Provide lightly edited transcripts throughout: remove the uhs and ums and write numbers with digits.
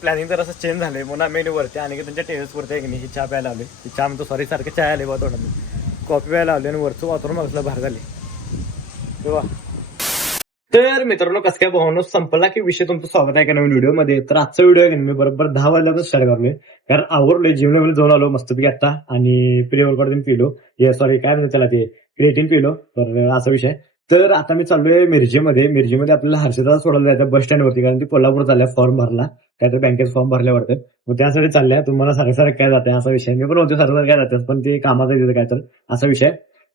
Planning तर असं change झालंय म्हणून आम्ही वरती आणि की त्यांच्या टेरेसवरती आहे की नाही चहा प्यायला आलोय. चहा म्हणतो सॉरी सारखं चहा आले बा तोंडात कॉफी प्यायला आलो आणि वरचं वातावरण बघितलं बाहेर झाले तेव्हा. तर मित्रांनो कसं काय भावनो संपला की विषय तुमचं स्वागत आहे का नवीन व्हिडिओमध्ये. तर आजचा व्हिडिओ आहे मी बरोबर 10 वाजल्यापासून स्टार्ट करलोय कारण आवरलोय जिमला जाऊन आलो मस्तपैकी आता आणि प्री वर्कआउट पिलो सॉरी काय म्हणतात त्याला ते क्रिएटिन पिलो. तर असा विषय. तर आता मी चाललोय मिरजेमध्ये आपल्याला हर्षदा सोडायला जायचं बस स्टँडवरती कारण ती कोल्हापूर चालल्या फॉर्म भरला काय तर बँकेत फॉर्म भरल्या वाटतं. मग त्यासाठी चालल्या तुम्हाला सारखं काय जाते असा विषय. मी पण होतो सारखं काय जाते पण ते कामाचा येतं काय तर असा विषय.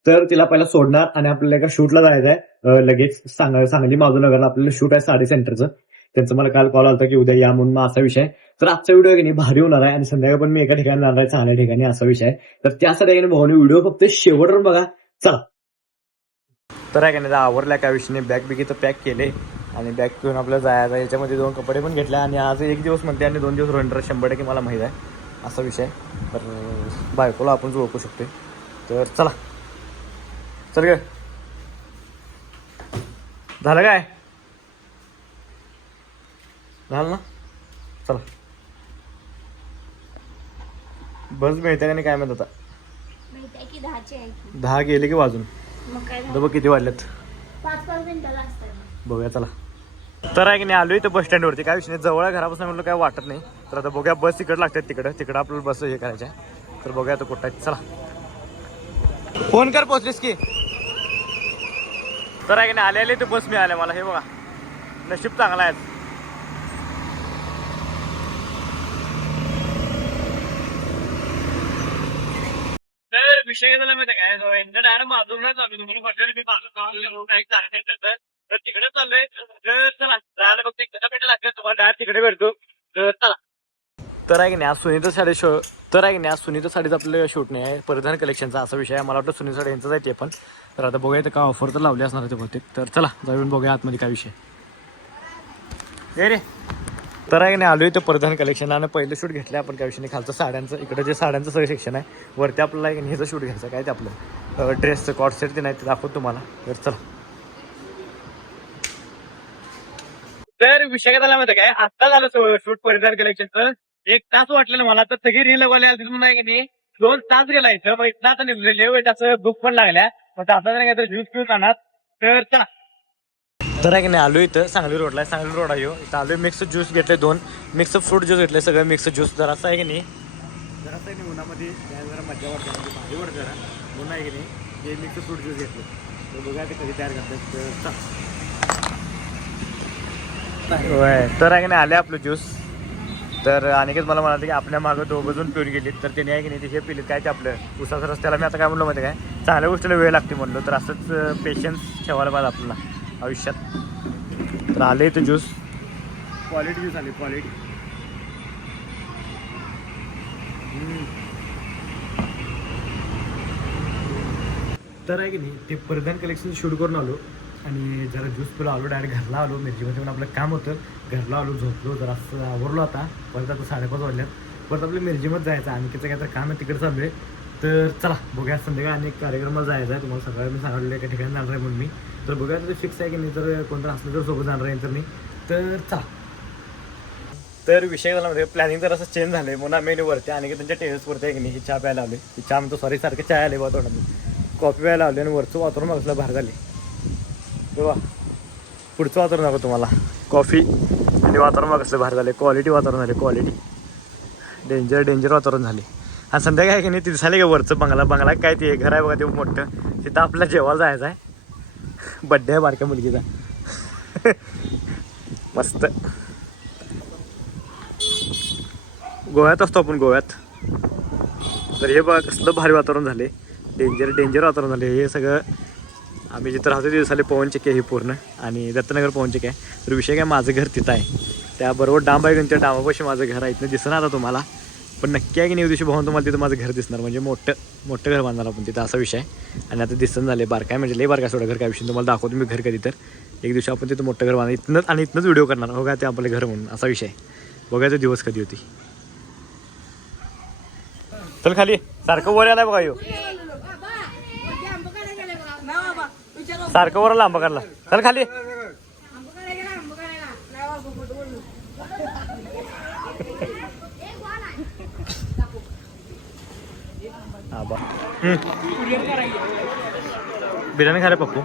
तर तिला पहिला सोडणार आणि आपल्याला एका शूटला जायचं आहे लगेच सांगली माधवनगरला आपल्याला शूट आहे साडी सेंटरचं. त्यांचं मला काल कॉल आला की उद्या या म्हणून असा विषय. तर आजचा व्हिडिओ आहे की नाही भारी होणार आहे आणि संध्याकाळी पण मी एका ठिकाणी जाणार आहे चांगल्या ठिकाणी असा विषय. तर त्यासाठी भाऊ व्हिडिओ फक्त शेवटवर बघा चला. तर आहे का नाही आवरल्या काय विषयाने बॅग बिगी तर पॅक केले आणि बॅग घेऊन आपल्याला जायचं. याच्यामध्ये 2 कपडे पण घेतले आणि आज 1 दिवस म्हणते आणि 2 दिवस रंडर 100% मला माहीत आहे असा विषय. तर बायकोला आपण ओळखू शकतो. तर चला चल ग झालं काय झालं ना चला. बस मिळते का नाही काय म्हणत आता 10 गेले की वाजून बघ किती वाजलेत 5 मिनिटाला असतात. बघूया चला. तर आहे की नाही आलोय तर बस स्टँडवरती काय विषय जवळ घरापासून म्हणलं काय वाटत नाही. तर आता बघूया बस तिकडे लागतात तिकडं आपल्याला बस हे करायचं आहे. तर बघूया आता कुठं आहे चला. फोन कर पोचलीस की. तर आहे की नाही आले तर बस मिळाल्या मला हे बघा नशीब चांगला आहे. तर विषय झाला माहिती काय डायरेक्ट माधवला चालू तुम्हाला तर तिकडे चाललोय. तर चला जायला फक्त भेटायला लागेल तुम्हाला डायरेक्ट तिकडे भेटतो. तर चला. तर आहे की नाही आज सुनीता साडी तर आहे की नाही आज सुनीता साडीचं आपलं शूट नाही आहे परिधान कलेक्शनचा असा विषय आहे. मला वाटतं सुनीता साडी यांचाच आहे ते पण. तर आता बघूया तर काय ऑफर तर लावली असणार ते बहुतेक. तर चला जाऊन बघूया आतमध्ये काय विषय ये रे. तर आहे की नाही आलोय तर परिधान कलेक्शन आणि पहिलं शूट घेतलं आपण काय विषय नाही खालचं साड्यांचं इकडे जे साड्यांचं सगळं सेक्शन आहे वरती आपल्याला एक ह्याचं शूट घ्यायचं काय ते आपलं ड्रेसचं कॉट सेट ते नाही ते दाखवतो तुम्हाला. तर चला. तर विषय काय झाला माहिती काय आत्ता झालं शूट परिधान कलेक्शनचं 1 तास वाटलं मला. तर सगळी रील तिथून नाही की नाही 2 तास गेला इथं. मग इथं आता निघले असं बुक पण लागल्या मग आता नाही काय तर ज्यूस पिऊन जाणार. तर चला. तर आहे की नाही आलो इथं सांगली रोडला सांगली रोड आहे इथं आलोय. मिक्स ज्यूस घेतले 2 मिक्स फ्रूट ज्यूस घेतले सगळं मिक्स ज्यूस. जरासं आहे की नाही जरासं आहे नाही उन्हामध्ये जरा मजा वाटते म्हणजे भारी वाटतं जरा म्हणून आहे की नाही हे मिक्स फ्रूट ज्यूस घेतले. तर बघा ते कधी तयार करतात. तर आहे की नाही आले आपलं ज्यूस. तर अनेकच मला म्हणाले की आपल्या मागं 2 जण पिऊन गेलीत. तर त्याने आहे की नाही हे पिलीत काय ते आपलं उसाचं रस्त्याला. मी आता काय म्हणलं माहिती काय चांगल्या गोष्टीला वेळ लागते म्हणलं. तर असंच पेशन्स ठेवायला पाहिजे आपल्याला आयुष्यात. तर आले इथं ज्यूस क्वालिटी ज्यूस आले क्वालिटी. तर आहे की नाही ते परिधान कलेक्शन शूट करून आलो आणि जरा ज्यूस पिलो आलो डायरेक्ट घरला आलो. मिरजीमध्ये पण आपलं काम होतं घरला आलो झोपलो जरा असं आवरलो. आता परत आता 5:30 वाजल्यात परत आपल्या मिरजीमध्ये जायचं आणि त्याचं काय तर काम आहे तिकडे चालू आहे. तर चला बघूया संध्याकाळी आणि एक कार्यक्रमाला जायचं आहे. तुम्हाला सकाळी मी सांगितलं एका ठिकाणी जाणार आहे म्हणून मी. तर बघूया तर फिक्स आहे की नाही जर कोणतं असलं तर सोबत जाणार आहे तर नाही. तर चला. तर विषय झाला म्हणजे प्लॅनिंग तर असं चेंज झालं आहे म्हणून आम्ही वरती आणि की त्यांच्या टेरेसवरती आहे की नाही चहा प्यायला आलो. चहा म्हणतो सॉरी सारखं चहा आले बा तोंडात कॉफी प्यायला आलो आणि वरचं वातावरण बघितलं बाहेर झाले तेव्हा. पुढचं वातावरण दाखव तुम्हाला कॉफी आणि वातावरण बघितलं बाहेर झाले क्वालिटी वातावरण झाले क्वालिटी डेंजर वातावरण झाले. आणि संध्याकाळी आहे की नाही तिथे झाले का वरचं बंगला काय ते घर आहे बघा ते मोठं तिथं आपल्याला जेवायला जायचं आहे. बड्डे आहे बारक्या मुलगीचा मस्त. गोव्यात असतो आपण गोव्यात. तर हे बघा कसलं भारी वातावरण झाले डेंजर वातावरण झाले. हे सगळं आम्ही जिथं राहतो तिथे झाले पवनचक्की हे पूर्ण आणि दत्तनगर पवनचक्की आहे. तर विषय काय माझं घर तिथं आहे त्याबरोबर डांब आहे त्या डांबापाशी माझं घर आहे. इथनं दिसणार आता तुम्हाला पण नक्की आहे की नाही दिवशी भाऊन तुम्हाला तिथं माझं घर दिसणार म्हणजे मोठं घर बांधणार आपण तिथं असा विषय. आणि आता दिसन झाले बारकाय म्हणजे लय बारकाय सोडा घर काय विषय तुम्हाला दाखवतो मी घर कधी तर एक दिवशी आपण तिथं मोठं घर बांधणार इथनंच व्हिडिओ करणार हो का ते आपलं घर म्हणून असा विषय. बघायचा दिवस कधी होती. चल खाली सारखं वर आलाय बघा यो सारखं वर आंबा काढला. चल खाली हा बा बिर्याणी खा रे पप्पू.